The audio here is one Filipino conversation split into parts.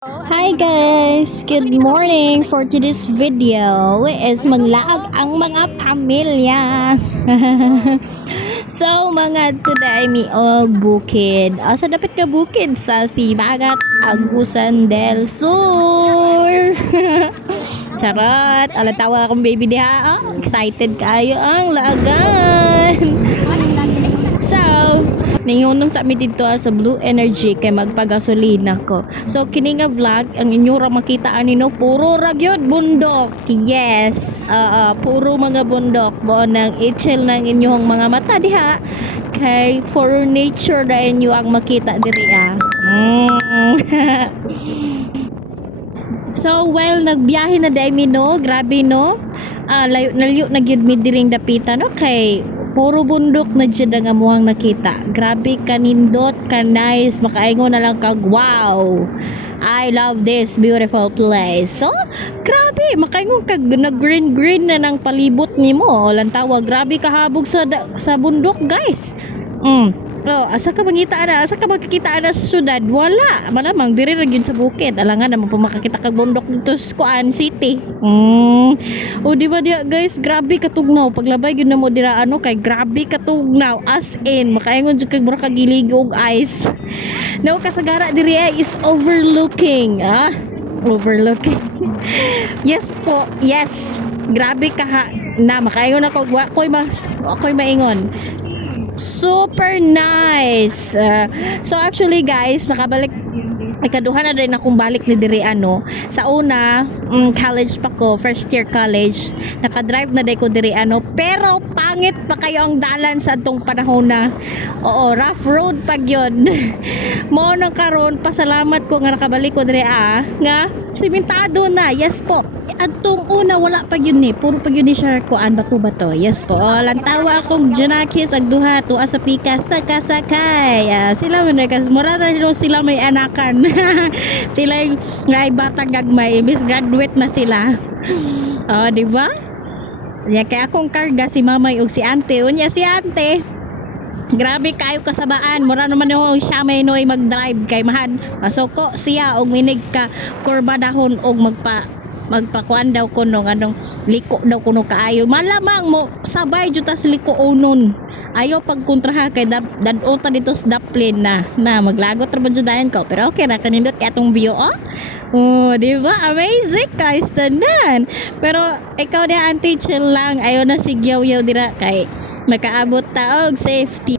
Hi guys! Good morning! For today's video is manglaag ang mga pamilya. So mga today mi bukid. Sa dapat ka bukid sa Sibagat, Agusan del Sur. Charot! Tawa akong baby diha. Excited kayo ang laagan. So, nihunong sa amin dito sa Blue Energy kay magpagasolina ko. So kini nga vlog ang inyo ra makita ani no puro ra gyud bundok. Yes, puro mga bundok mo nang i-chill ng inyong mga mata diha kay for nature na inyo ang makita diri So while nagbiyahe na dai mi no, grabe no. Layo na gyud mi diring dapitan no kay puro bundok na dyan ang amuhang nakita. Grabe kanindot, ka nice, makaingon na lang kag wow, I love this beautiful place. So grabe makaingon kag na green na ng palibot nimo. Lantawa grabe kahabog sa bundok guys. Asa ka makikita na sa syudad? Wala. Malamang diri ra gyud sa bukid. Alangan naman pa makakita kag bundok dito sa Kuan City. O di ba dia guys, grabe katugnaw. Paglabay gyud namo dira kay grabe katugnaw as in makaingon jud kag mura kag gilig og ice. No kasagara diri is overlooking. Overlooking. Yes po. Yes. Grabe na makaingon ako ako'y maingon. Super nice. So actually guys, nakabalik ikaduha na din akong balik ni diri sa una college pa ko, first year college, nakadrive na din ko diri pero pangit pa kayo ang dalan sa atong panahon na rough road pa gyud. Mo nang karon pasalamat ko nga nakabalik ko diri nga simentado na. Yes po. Atong una wala pa gyud ni, puro pa gyud ni siya kuan bato. Yes po. Lantawa akong junakis ag duha to sa pikas nakasakay. Sila man kas mura na sila may anakan. Sila ay batang gagmay, imbis graduate na sila. Di ba? Kaya akong karga si mamay ug si ante. Unya si ante grabe kayo kasabaan, mura naman yung siya may noy mag-drive kay mahan masoko siya og minig ka kurba dahon og magpakuan daw kuno anong liko daw kuno kaayo, malamang mo sabay jud tas liko unon ayo pagkontraha kay dadota dito sa daplin na maglagot ra man jud dayon ko, pero okay ra kanindot kay atong view di ba amazing guys tanan. Pero ikaw dia auntie chill lang, ayo na sigyaw-yaw dira kay makaabot ta og safety.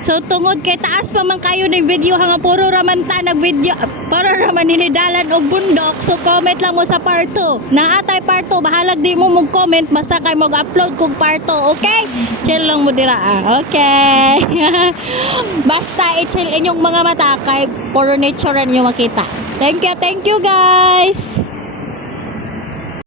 So tungod kay taas pa man kayo ng video hanga puro raman ta nag-video, puro raman hinidalan og bundok. So comment lang mo sa part 2. Nang atay part 2, bahalag di mo mag-comment basta kay mag-upload kog part 2, okay? Chill lang mo dira okay? Basta i-chill inyong mga mata kay puro nature inyo makita. Thank you guys.